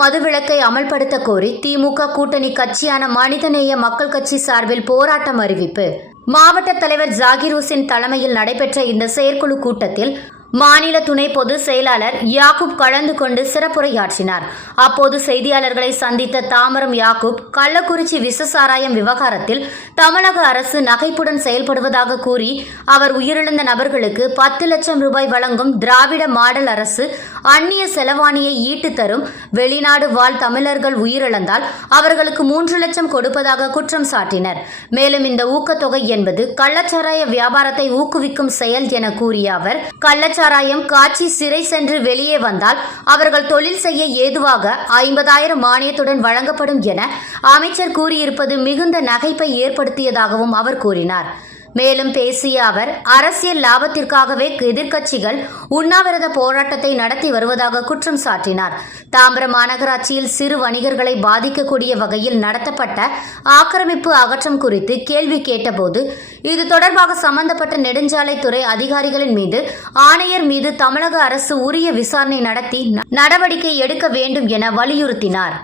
மதுவிலக்கை அமல்படுத்த கோரி திமுக கூட்டணி கட்சியான மனிதநேய மக்கள் கட்சி சார்பில் போராட்டம் அறிவிப்பு. மாவட்ட தலைவர் ஜாகிர் ஹுசேன் தலைமையில் நடைபெற்ற இந்த செயற்குழு கூட்டத்தில் மாநில துணை பொதுச் செயலாளர் யாக்கூப் கலந்து கொண்டு சிறப்புரையாற்றினார். அப்போது செய்தியாளர்களை சந்தித்த தாமரம் யாக்கூப், கள்ளக்குறிச்சி விஷசாராயம் விவகாரத்தில் தமிழக அரசு நகைப்புடன் செயல்படுவதாக கூறி அவர் உயிரிழந்த நபர்களுக்கு 10 லட்சம் ரூபாய் வழங்கும் திராவிட மாடல் அரசு அந்நிய செலவாணியை ஈட்டு தரும். வெளிநாடு வாழ் தமிழர்கள் உயிரிழந்தால் அவர்களுக்கு 3 லட்சம் கொடுப்பதாக குற்றம் சாட்டினர். மேலும் இந்த ஊக்கத்தொகை என்பது கள்ளச்சாராய வியாபாரத்தை ஊக்குவிக்கும் செயல் என கூறிய அவர், கள்ளச்சாராயம் காட்சி சிறை சென்று வெளியே வந்தால் அவர்கள் தொழில் செய்ய ஏதுவாக 50,000 மானியத்துடன் வழங்கப்படும் என அமைச்சர் கூறியிருப்பது மிகுந்த நகைப்பை ஏற்படுத்தியதாகவும் அவர் கூறினார். மேலும் பேசிய அவர், அரசியல் லாபத்திற்காகவே எதிர்க்கட்சிகள் உண்ணாவிரத போராட்டத்தை நடத்தி வருவதாக குற்றம் சாட்டினார். தாம்பரம் மாநகராட்சியில் சிறு வணிகர்களை பாதிக்கக்கூடிய வகையில் நடத்தப்பட்ட ஆக்கிரமிப்பு அகற்றம் குறித்து கேள்வி கேட்டபோது, இது தொடர்பாக சம்பந்தப்பட்ட நெடுஞ்சாலைத்துறை அதிகாரிகளின் மீது ஆணையர் மீது தமிழக அரசு உரிய விசாரணை நடத்தி நடவடிக்கை எடுக்க வேண்டும் என வலியுறுத்தினார்.